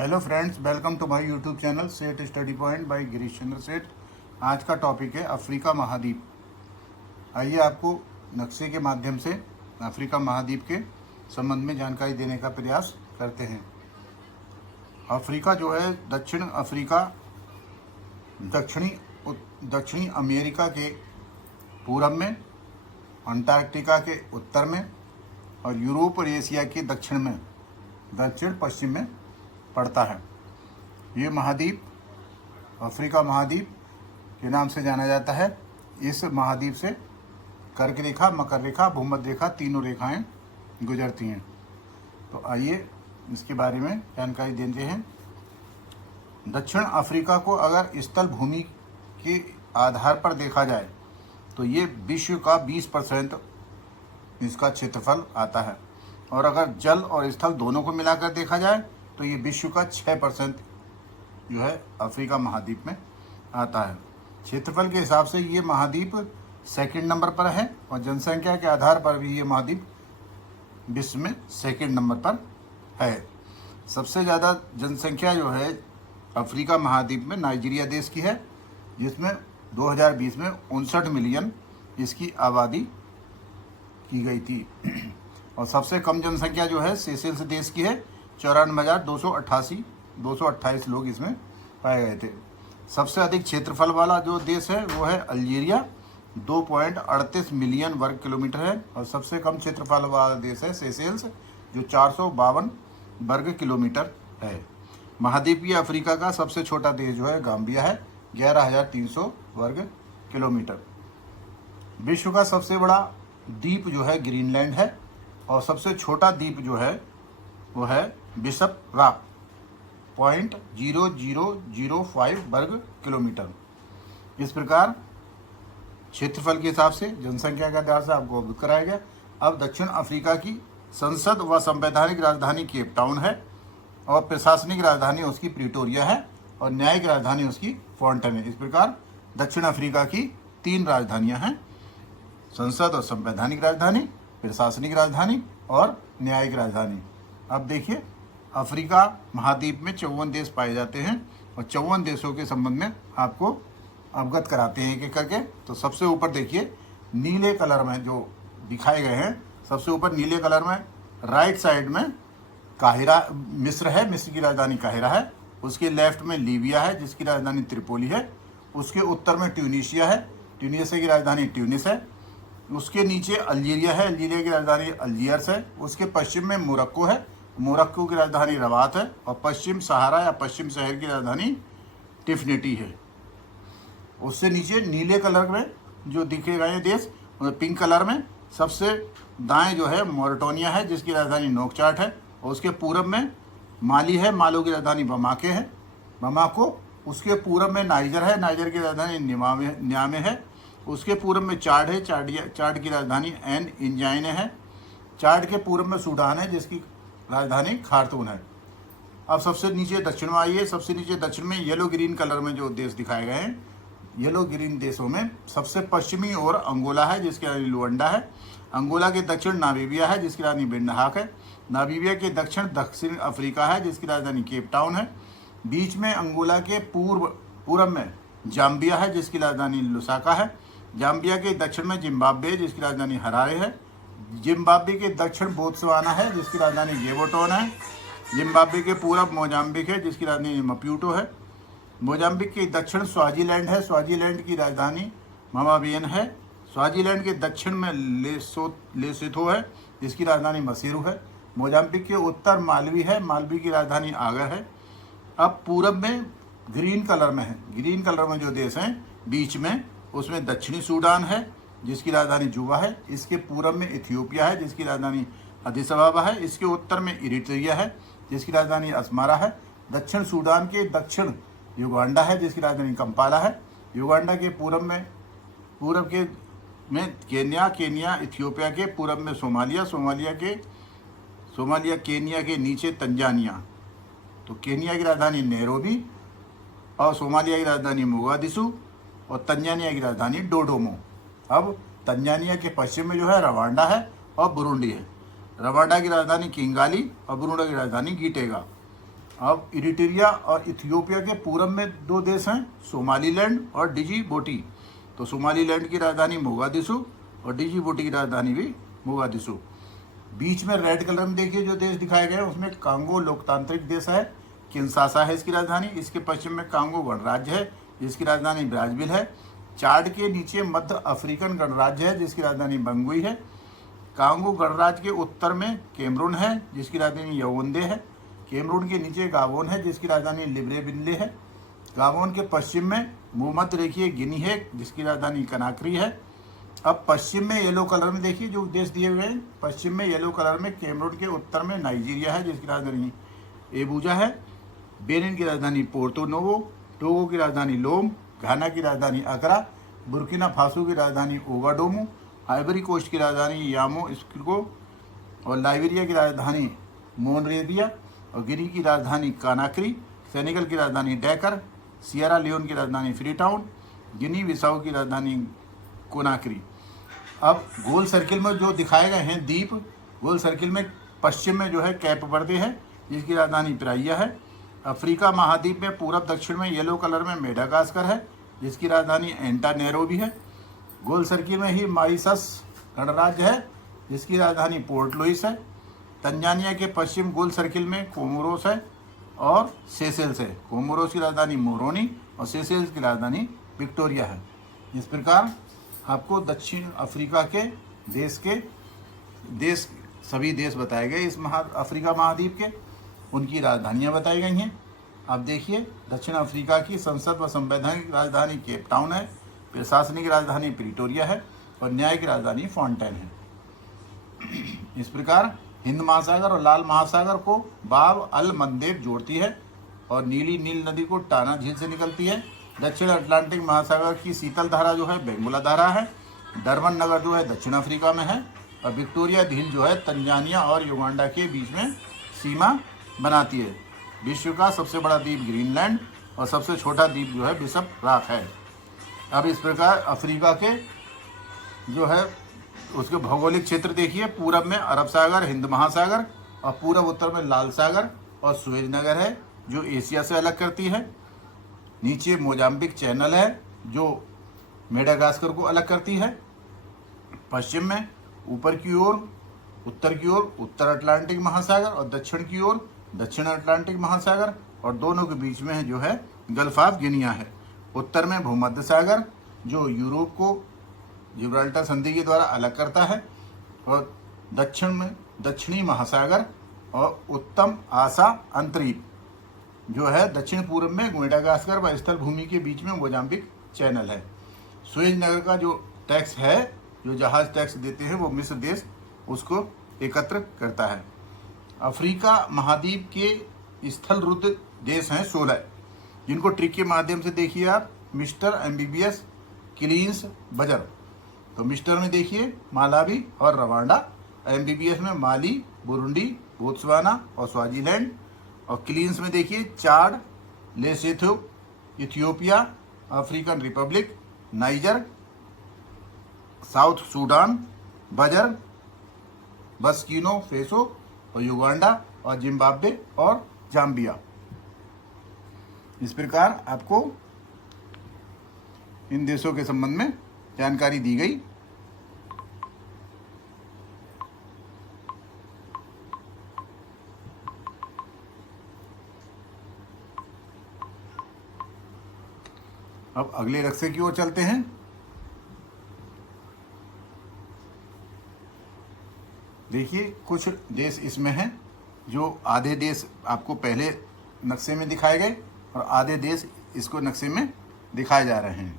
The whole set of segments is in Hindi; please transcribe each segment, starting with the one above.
Hello friends, welcome to my YouTube channel Seth study point by Girish Chandra Seth. आज का टॉपिक है अफ्रीका महाद्वीप। आइए आपको नक्शे के माध्यम से अफ्रीका महाद्वीप के संबंध में जानकारी देने का प्रयास करते हैं। अफ्रीका जो है दक्षिण अफ्रीका दक्षिणी अमेरिका के पूरब में, अंटार्कटिका के उत्तर में और यूरोप और एशिया के दक्षिण पश्चिम में पड़ता है। ये महाद्वीप अफ्रीका महाद्वीप के नाम से जाना जाता है। इस महाद्वीप से कर्क रेखा, मकर रेखा, भूमध्य रेखा तीनों रेखाएं गुजरती हैं। तो आइए इसके बारे में जानकारी देते हैं। दक्षिण अफ्रीका को अगर स्थल भूमि के आधार पर देखा जाए तो ये विश्व का 20% इसका क्षेत्रफल आता है, और अगर जल और स्थल दोनों को मिलाकर देखा जाए तो ये विश्व का 6% जो है अफ्रीका महाद्वीप में आता है। क्षेत्रफल के हिसाब से ये महाद्वीप सेकंड नंबर पर है, और जनसंख्या के आधार पर भी ये महाद्वीप विश्व में सेकंड नंबर पर है। सबसे ज़्यादा जनसंख्या जो है अफ्रीका महाद्वीप में नाइजीरिया देश की है, जिसमें 2020 में 59 मिलियन इसकी आबादी की गई थी। और सबसे कम जनसंख्या जो है सेशेल्स देश की है, 94,228 लोग इसमें पाए गए थे। सबसे अधिक क्षेत्रफल वाला जो देश है वो है अल्जीरिया, 2.38 मिलियन वर्ग किलोमीटर है। और सबसे कम क्षेत्रफल वाला देश है सेशेल्स, जो 452 वर्ग किलोमीटर है। महाद्वीपीय अफ्रीका का सबसे छोटा देश जो है गाम्बिया है, 11,300 वर्ग किलोमीटर। विश्व का सबसे बड़ा द्वीप जो है ग्रीनलैंड है, और सबसे छोटा द्वीप जो है वो है बिशप रॉक, 0.0005 वर्ग किलोमीटर। इस प्रकार क्षेत्रफल के हिसाब से, जनसंख्या के आधार से आपको अवगत कराया गया। अब दक्षिण अफ्रीका की संसद व संवैधानिक राजधानी केप टाउन है, और प्रशासनिक राजधानी उसकी प्रिटोरिया है, और न्यायिक राजधानी उसकी फॉन्टेन है। इस प्रकार दक्षिण अफ्रीका की 3 राजधानियां हैं: संसद और संवैधानिक राजधानी, प्रशासनिक राजधानी और न्यायिक राजधानी। अब देखिए, अफ्रीका महाद्वीप में 54 देश पाए जाते हैं, और 54 देशों के संबंध में आपको अवगत कराते हैं एक करके। तो सबसे ऊपर देखिए, नीले कलर में जो दिखाए गए हैं, सबसे ऊपर नीले कलर में राइट साइड में काहिरा मिस्र है, मिस्र की राजधानी काहिरा है। उसके लेफ्ट में लीबिया है, जिसकी राजधानी त्रिपोली है। उसके उत्तर में ट्यूनीशिया है, ट्यूनीशिया की राजधानी ट्यूनिस है। उसके नीचे अल्जीरिया है, अल्जीरिया की राजधानी अल्जियर्स है। उसके पश्चिम में मोरक्को है, मोरक्को की राजधानी रबात है। और पश्चिम सहारा या पश्चिम शहर की राजधानी टिफनेटी है। उससे नीचे नीले कलर में जो दिखे गए देश, पिंक कलर में सबसे दाएं जो है मोरिटानिया है, जिसकी राजधानी नोकचाट है। और उसके पूरब में माली है, मालो की राजधानी बमाके है, बमाको। उसके पूरब में नाइजर है, नाइजर की राजधानी नियामे है। उसके पूर्व में चाड है, चाड की राजधानी एन इंजाइने है। चाड के पूर्व में सूडान है, जिसकी राजधानी खार्तून है। अब सबसे नीचे दक्षिण में आइए। सबसे नीचे दक्षिण में येलो ग्रीन कलर में जो देश दिखाए गए हैं, येलो ग्रीन देशों में सबसे पश्चिमी ओर अंगोला है, जिसकी राजधानी लुअंडा है। अंगोला के दक्षिण नामीबिया है, जिसकी राजधानी बिंडहाक है। नामीबिया के दक्षिण अफ्रीका है, जिसकी राजधानी केप टाउन है। बीच में अंगोला के पूर्व में जाम्बिया है, जिसकी राजधानी लुसाका है। जाम्बिया के दक्षिण में जिम्बाब्वे, जिसकी राजधानी हरारे है। जिम्बाब्वे के दक्षिण बोत्सवाना है, जिसकी राजधानी गेबोटोन है। जिम्बाब्वे के पूरब मोजाम्बिक है, जिसकी राजधानी मप्यूटो है। मोजाम्बिक के दक्षिण स्वाजीलैंड है, स्वाजीलैंड की राजधानी ममाबियन है। स्वाजीलैंड के दक्षिण में लेसोथो है, जिसकी राजधानी मसेरू है। मोजाम्बिक के उत्तर मालवी है, मालवी की राजधानी आगर है। अब पूरब में ग्रीन कलर में है, ग्रीन कलर में जो देश हैं बीच में, उसमें दक्षिणी सूडान है, जिसकी राजधानी जुबा है। इसके पूरब में इथियोपिया है, जिसकी राजधानी अदिस अबाबा है। इसके उत्तर में इरिट्रिया है, जिसकी राजधानी अस्मारा है। दक्षिण सूडान के दक्षिण युगांडा है, जिसकी राजधानी कंपाला है। युगांडा के पूरब में केन्या, इथियोपिया के पूरब में सोमालिया, केन्या के नीचे तंजानिया। तो केन्या की राजधानी नैरोबी, और सोमालिया की राजधानी मोगादिशु, और तंजानिया की राजधानी डोडोमो। अब तंजानिया के पश्चिम में जो है रवांडा है और बुरुंडी है। रवांडा की राजधानी किंगाली और बुरुंडी की राजधानी गीटेगा। अब इरिट्रिया और इथियोपिया के पूरब में दो देश हैं, सोमालीलैंड और डिजिबोटी। तो सोमालीलैंड की राजधानी मोगादिशु और डिजिबोटी की राजधानी भी मोगादिशु। बीच में रेड कलर में देखिए जो देश दिखाए गए हैं, उसमें कांगो लोकतांत्रिक देश है, किंशासा है इसकी राजधानी। इसके पश्चिम में कांगो गणराज्य है जिसकी राजधानी ब्राज़ील है। चार्ट के नीचे मध्य अफ्रीकन गणराज्य है जिसकी राजधानी बंगुई है। कांगो गणराज्य के उत्तर में कैमरून है जिसकी राजधानी याओundé है। कैमरून के नीचे गाबोन है जिसकी राजधानी लिब्रेविल्ले है। गाबोन के पश्चिम में भूमध्य रेखीय गिनी है जिसकी राजधानी कनाक्री है। अब पश्चिम में येलो कलर में देखिए जो देश दिए हुए हैं, पश्चिम में येलो कलर में कैमरून के उत्तर में नाइजीरिया है जिसकी राजधानी एबूजा है। बेनिन की राजधानी पोर्तो नोवो, टोगो की राजधानी लोम, घाना की राजधानी अकरा, बुर्किना फासो की राजधानी ओगाडोमो, आइवरी कोस्ट की राजधानी यामोस्क्रो और लाइबेरिया की राजधानी मोनरेविया और गिनी की राजधानी कानाक्री, सेनेगल की राजधानी डैकर, सियरा लियोन की राजधानी फ्रीटाउन, गिनी बिसाऊ की राजधानी कोनाक्री। अब गोल सर्किल में जो दिखाए गए हैं द्वीप, गोल सर्किल में पश्चिम में जो है कैप वर्दे है जिसकी राजधानी प्राइया है। अफ्रीका महाद्वीप में पूरब दक्षिण में येलो कलर में मेडागास्कर है जिसकी राजधानी एंटानेरोबी है। गोल सर्किल में ही मॉरिशस गणराज्य है जिसकी राजधानी पोर्ट लुइस है। तंजानिया के पश्चिम गोल सर्किल में कोमोरोस है और सेशेल्स है। कोमोरोस की राजधानी मोरोनी और सेशेल्स की राजधानी विक्टोरिया है। इस प्रकार आपको दक्षिण अफ्रीका के देश सभी देश बताए गए इस अफ्रीका महाद्वीप के, उनकी राजधानियां बताई गई हैं। अब देखिए दक्षिण अफ्रीका की संसद व संवैधानिक राजधानी केप टाउन है, प्रशासनिक राजधानी प्रिटोरिया है और न्याय की राजधानी फॉन्टेन है। इस प्रकार हिंद महासागर और लाल महासागर को बाब अल मंदेब जोड़ती है और नीली नील नदी को टाना झील से निकलती है। दक्षिण अटलांटिक महासागर की शीतल धारा जो है बेंगुला धारा है। डरबन नगर जो है दक्षिण अफ्रीका में है और विक्टोरिया झील जो है तंजानिया और युगांडा के बीच में सीमा बनाती है। विश्व का सबसे बड़ा द्वीप ग्रीनलैंड और सबसे छोटा द्वीप जो है बिशप रॉक है। अब इस प्रकार अफ्रीका के जो है उसके भौगोलिक क्षेत्र देखिए, पूरब में अरब सागर हिंद महासागर और पूरब उत्तर में लाल सागर और सुएज नगर है जो एशिया से अलग करती है। नीचे मोजाम्बिक चैनल है जो मेडागास्कर को अलग करती है। पश्चिम में ऊपर की ओर उत्तर की ओर उत्तर अटलांटिक महासागर और दक्षिण की ओर दक्षिण अटलांटिक महासागर और दोनों के बीच में जो है गल्फ ऑफ गिनिया है। उत्तर में भूमध्य सागर जो यूरोप को जिब्राल्टर संधि के द्वारा अलग करता है और दक्षिण में दक्षिणी महासागर और उत्तम आसा अंतरीप जो है दक्षिण पूर्व में मेडागास्कर व स्थल भूमि के बीच में मोजाम्बिक चैनल है। सुएज नगर का जो टैक्स है, जो जहाज टैक्स देते हैं, वो मिस्र देश उसको एकत्र करता है। अफ्रीका महाद्वीप के स्थल रुद्ध देश हैं 16 जिनको ट्रिक के माध्यम से देखिए आप मिस्टर एमबीबीएस क्लींस बजर। तो मिस्टर में देखिए मालावी और रवांडा, एमबीबीएस में माली, बुरुंडी, बोत्सवाना और स्वाजीलैंड और क्लींस में देखिए Chad, Lesotho, Ethiopia, African republic, Niger, South Sudan, बजर, बस्किनो फेसो और युगांडा और जिम्बाब्वे और जाम्बिया। इस प्रकार आपको इन देशों के संबंध में जानकारी दी गई। अब अगले नक्शे की ओर चलते हैं। देखिए कुछ देश इसमें हैं जो आधे देश आपको पहले नक्शे में दिखाए गए और आधे देश इसको नक्शे में दिखाए जा रहे हैं।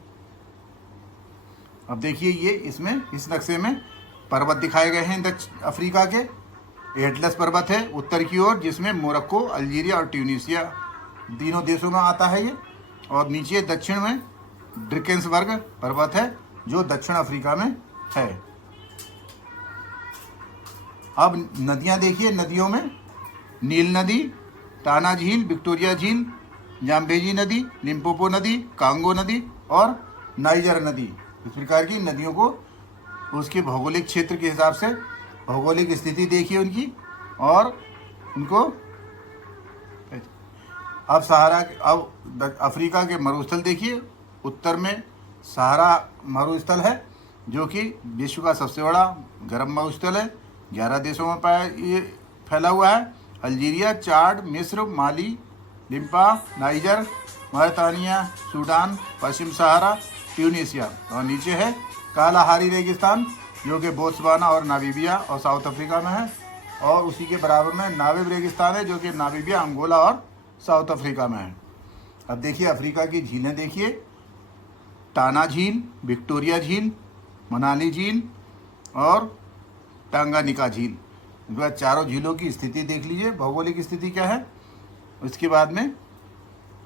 अब देखिए ये इसमें इस नक्शे में पर्वत दिखाए गए हैं दक्षिण अफ्रीका के। एटलस पर्वत है उत्तर की ओर जिसमें मोरक्को, अल्जीरिया और ट्यूनीसिया तीनों देशों में आता है ये। और नीचे दक्षिण में ड्रिकेंसबर्ग पर्वत है जो दक्षिण अफ्रीका में है। अब नदियां देखिए, नदियों में नील नदी, टाना झील, विक्टोरिया झील, जाम्बेजी नदी, लिम्पोपो नदी, कांगो नदी और नाइजर नदी। इस प्रकार की नदियों को उसके भौगोलिक क्षेत्र के हिसाब से भौगोलिक स्थिति देखिए उनकी और उनको अब अफ्रीका के मरुस्थल देखिए, उत्तर में सहारा मरुस्थल है जो कि विश्व का सबसे बड़ा गर्म मरुस्थल है। 11 देशों में ये फैला हुआ है। अल्जीरिया, चाड, मिस्र, माली, लिम्पा, नाइजर, मौरितानिया, सूडान, पश्चिम सहारा, ट्यूनीशिया। और नीचे है कालाहारी रेगिस्तान जो कि बोत्सवाना और नामीबिया और साउथ अफ्रीका में है। और उसी के बराबर में नामीब रेगिस्तान है जो कि नामीबिया, अंगोला और साउथ अफ्रीका में है। अब देखिए अफ्रीका की झीलें देखिए, टाना झील, विक्टोरिया झील, मनाली झील और टांगानिका झील। इनके बाद चारों झीलों की स्थिति देख लीजिए, भौगोलिक स्थिति क्या है। उसके बाद में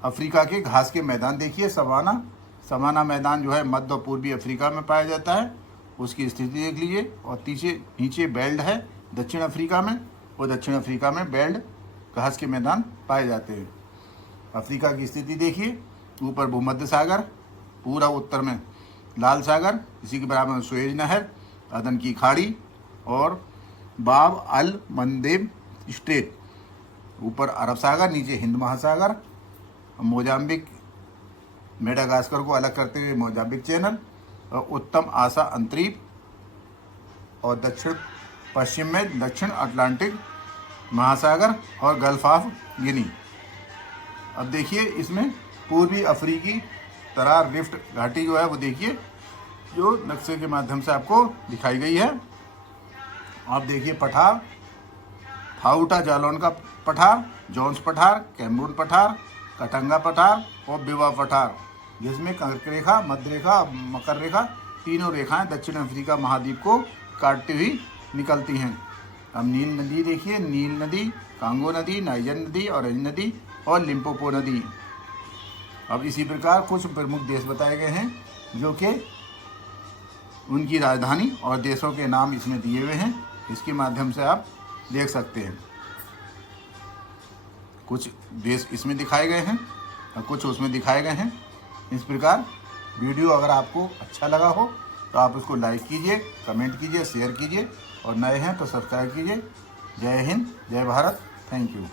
अफ्रीका के घास के मैदान देखिए, सवाना मैदान जो है मध्य और पूर्वी अफ्रीका में पाया जाता है, उसकी स्थिति देख लीजिए। और नीचे बेल्ट है दक्षिण अफ्रीका में, और दक्षिण अफ्रीका में बेल्ट घास के मैदान पाए जाते हैं। अफ्रीका की स्थिति देखिए, ऊपर भूमध्य सागर, पूरा उत्तर में लाल सागर, इसी के बराबर में सुएज नहर, अदन की खाड़ी और बाब अल मंदेब स्ट्रेट, ऊपर अरब सागर, नीचे हिंद महासागर, मोजाम्बिक, मेडागास्कर को अलग करते हुए मोजाम्बिक चैनल, और उत्तम आसा अंतरीप, और दक्षिण पश्चिम में दक्षिण अटलांटिक महासागर और गल्फ ऑफ गिनी। अब देखिए इसमें पूर्वी अफ्रीकी तरार रिफ्ट घाटी जो है वो देखिए, जो नक्शे के माध्यम से आपको दिखाई गई है। आप देखिए पठार, फाउटा जालौन का पठार, जोन्स पठार, कैमरून पठार, कटंगा पठार और बिवा पठार, जिसमें कर्क रेखा, मध्य रेखा, मकर रेखा, तीनों रेखाएं दक्षिण अफ्रीका महाद्वीप को काटती हुई निकलती हैं। अब नील नदी देखिए, नील नदी, कांगो नदी, नाइजर नदी, ऑरेंज नदी और लिम्पोपो नदी। अब इसी प्रकार कुछ प्रमुख देश बताए गए हैं जो कि उनकी राजधानी और देशों के नाम इसमें दिए हुए हैं, इसके माध्यम से आप देख सकते हैं। कुछ देश इसमें दिखाए गए हैं और कुछ उसमें दिखाए गए हैं। इस प्रकार वीडियो अगर आपको अच्छा लगा हो तो आप उसको लाइक कीजिए, कमेंट कीजिए, शेयर कीजिए और नए हैं तो सब्सक्राइब कीजिए। जय हिंद, जय भारत, थैंक यू।